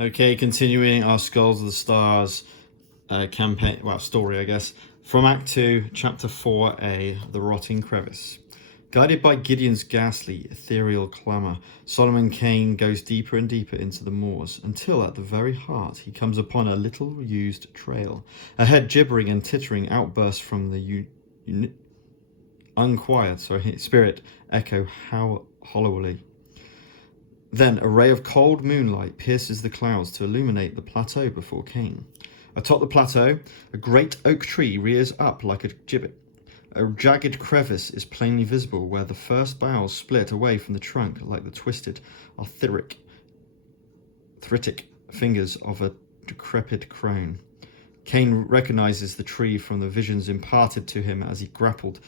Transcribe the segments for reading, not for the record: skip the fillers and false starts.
Okay, continuing our Skulls of the Stars campaign, story, I guess, from Act 2, Chapter 4a, The Rotting Crevice. Guided by Gideon's ghastly, ethereal clamour, Solomon Kane goes deeper and deeper into the moors, until at the very heart he comes upon a little-used trail. Ahead, gibbering and tittering outbursts from the unquiet spirit echo hollowly. Then a ray of cold moonlight pierces the clouds to illuminate the plateau before Kane. Atop the plateau, a great oak tree rears up like a gibbet. A jagged crevice is plainly visible where the first boughs split away from the trunk like the twisted, arthritic fingers of a decrepit crone. Kane recognizes the tree from the visions imparted to him as he grappled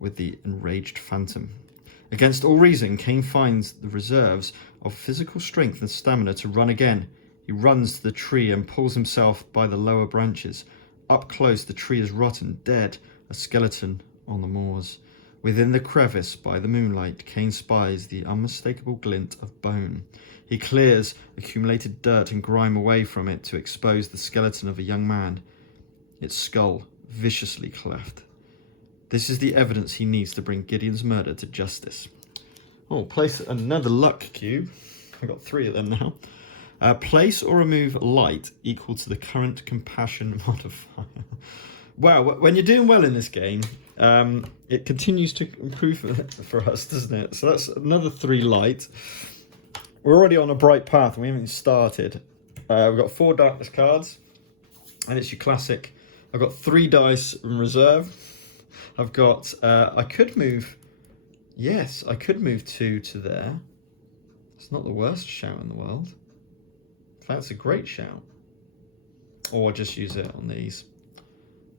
with the enraged phantom. Against all reason, Kane finds the reserves of physical strength and stamina to run again. He runs to the tree and pulls himself by the lower branches. Up close, the tree is rotten, dead, a skeleton on the moors. Within the crevice, by the moonlight, Kane spies the unmistakable glint of bone. He clears accumulated dirt and grime away from it to expose the skeleton of a young man, its skull viciously cleft. This is the evidence he needs to bring Gideon's murder to justice. Oh, place another luck cube. I've got 3 of them now. Place or remove light equal to the current compassion modifier. Wow, when you're doing well in this game, it continues to improve for us, doesn't it? So that's another 3 light. We're already on a bright path and we haven't even started. We've got 4 darkness cards, and it's your classic. I've got 3 dice in reserve. I've got, I could move 2 to there. It's not the worst shout in the world. In fact, it's a great shout. Or just use it on these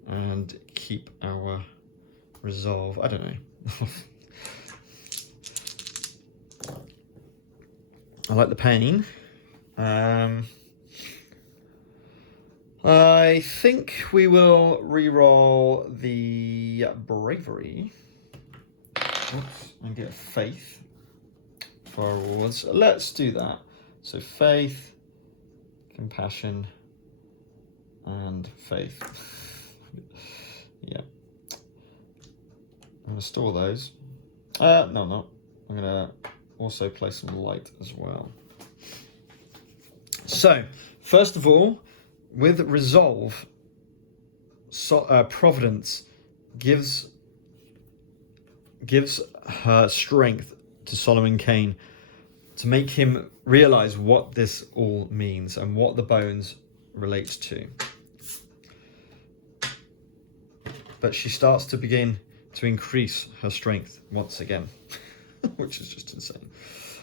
and keep our resolve. I don't know. I like the pain. I think we will re-roll the bravery. Oops, and get faith for our rewards. Let's do that. So faith, compassion, and faith. Yeah. I'm going to store those. No, I'm not. I'm going to also place some light as well. So, first of all, with resolve, Providence gives her strength to Solomon Kane to make him realize what this all means and what the bones relate to. But she starts to begin to increase her strength once again, which is just insane.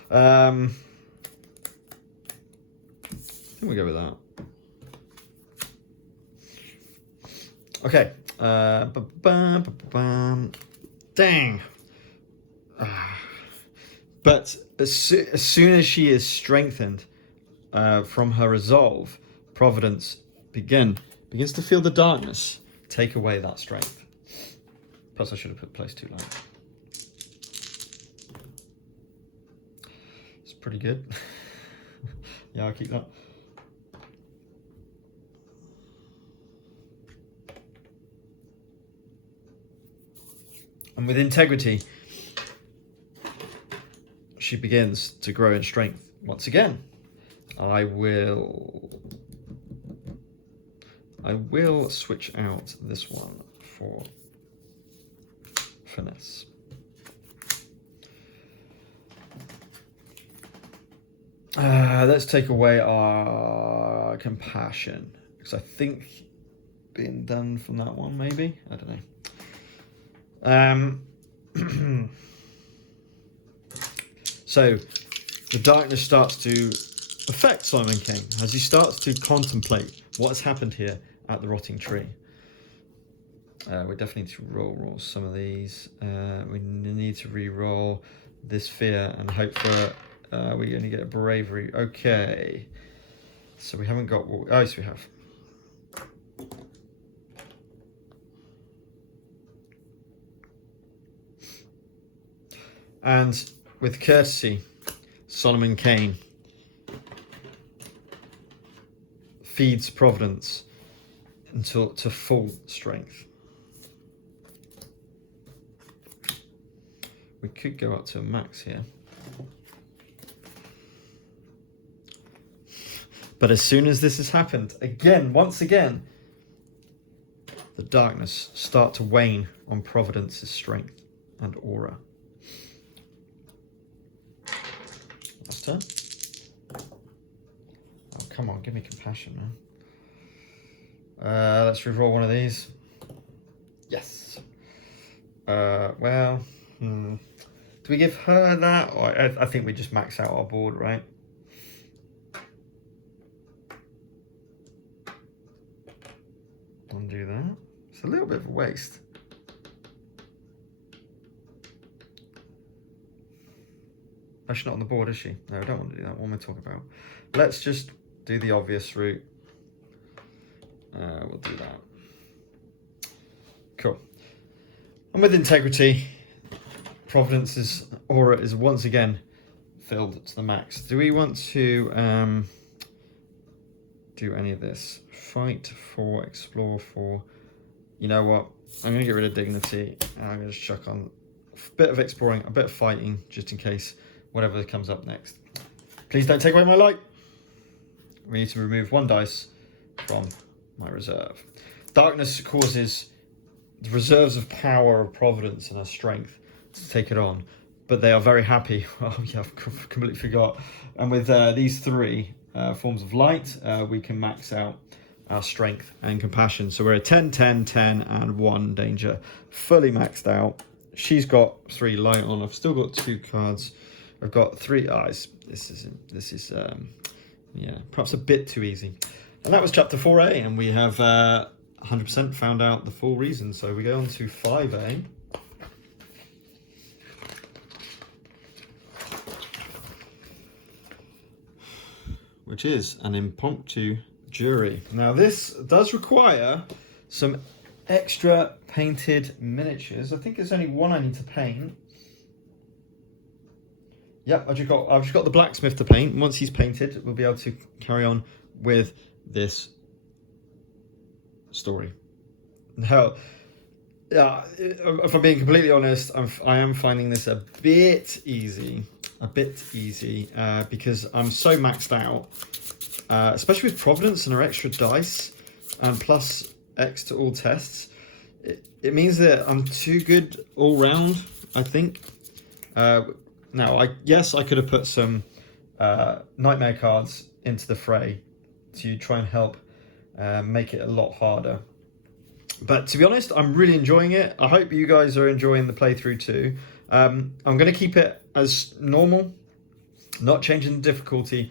I think we go with that. Okay. Dang. But as soon as she is strengthened from her resolve, Providence begins to feel the darkness take away that strength. Plus, I should have put place 2 light. It's pretty good. Yeah, I'll keep that. And with integrity, she begins to grow in strength once again. I will switch out this one for finesse. Let's take away our compassion, because I think being done from that one, maybe? I don't know. So the darkness starts to affect Solomon Kane as he starts to contemplate what has happened here at the rotting tree. We definitely need to roll some of these. We need to re-roll this fear and hope for we only get a bravery. Okay, so we haven't got. Oh, yes, we have. And with courtesy, Solomon Kane feeds Providence until to full strength. We could go up to a max here. But as soon as this has happened, once again, the darkness start to wane on Providence's strength and aura. Last turn. Oh, come on, give me compassion, man. Let's reroll one of these. Yes. Do we give her that? Or I think we just max out our board, right? Undo that. It's a little bit of a waste. She's not on the board, is she? No, I don't want to do that. What am I talking about? Let's just do the obvious route. We'll do that. Cool. And with integrity, Providence's aura is once again filled to the max. Do we want to do any of this? Fight for, explore for. You know what? I'm going to get rid of dignity. And I'm going to chuck on a bit of exploring, a bit of fighting, just in case whatever comes up next. Please don't take away my light. We need to remove 1 dice from my reserve. Darkness causes the reserves of power of Providence and her strength to take it on, but they are very happy. Oh yeah, I've completely forgot. And with these 3 forms of light, we can max out our strength and compassion. So we're at 10, 10, 10, and 1 danger, fully maxed out. She's got 3 light on. I've still got 2 cards. I've got 3 eyes. This is yeah, perhaps a bit too easy. And that was chapter 4A, and we have 100% found out the full reason. So we go on to 5A. Which is an impromptu jury. Now this does require some extra painted miniatures. I think there's only 1 I need to paint. Yep, I've just got the blacksmith to paint. Once he's painted, we'll be able to carry on with this story. Now, if I'm being completely honest, I am finding this a bit easy, because I'm so maxed out, especially with Providence and her extra dice and plus X to all tests. It means that I'm too good all round, I think. Now, I could have put some nightmare cards into the fray to try and help make it a lot harder. But to be honest, I'm really enjoying it. I hope you guys are enjoying the playthrough too. I'm going to keep it as normal, not changing the difficulty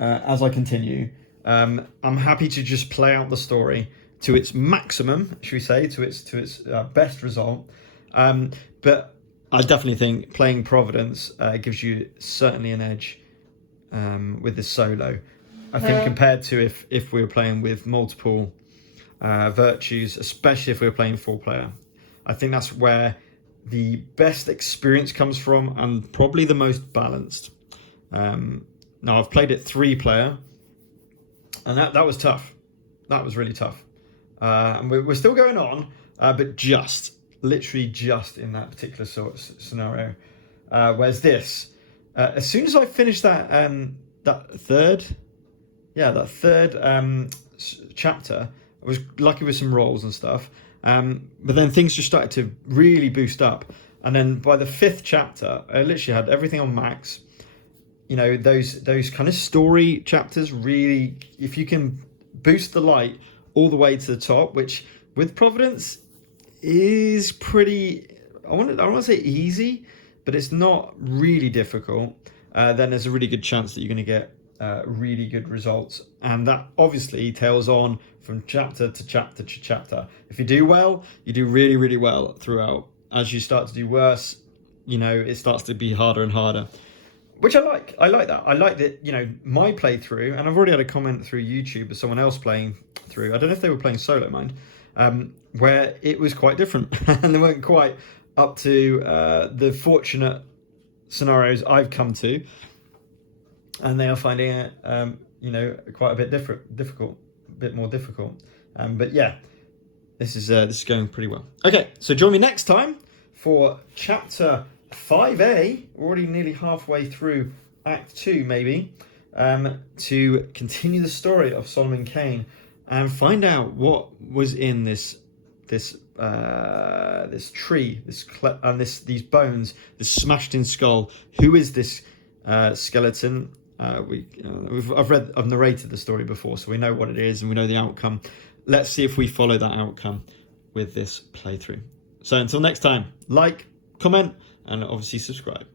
as I continue. I'm happy to just play out the story to its maximum, should we say, to its best result. But I definitely think playing Providence gives you certainly an edge with this solo. I think compared to if we were playing with multiple virtues, especially if we were playing 4-player. I think that's where the best experience comes from and probably the most balanced. Now, I've played it 3-player, and that was tough. That was really tough. And we're still going on, but literally just in that particular sort of scenario. Whereas this, as soon as I finished that third chapter, I was lucky with some rolls and stuff. But then things just started to really boost up. And then by the 5th chapter, I literally had everything on max. You know, those kind of story chapters really, if you can boost the light all the way to the top, which with Providence is pretty, I want to say easy, but it's not really difficult. Then there's a really good chance that you're going to get really good results. And that obviously tails on from chapter to chapter to chapter. If you do well, you do really, really well throughout. As you start to do worse, you know, it starts to be harder and harder, which I like. I like that. I like that, you know, my playthrough, and I've already had a comment through YouTube of someone else playing through. I don't know if they were playing solo, mind, where it was quite different and they weren't quite up to the fortunate scenarios I've come to, and they are finding it, you know, quite a bit difficult. bit more difficult. But yeah, this is going pretty well. Okay, so join me next time for chapter 5a, already nearly halfway through Act 2 maybe, to continue the story of Solomon Kane and find out what was in this tree, these bones, this smashed in skull. Who is this skeleton? I've narrated the story before, so we know what it is and we know the outcome. Let's see if we follow that outcome with this playthrough. So until next time, like, comment, and obviously subscribe.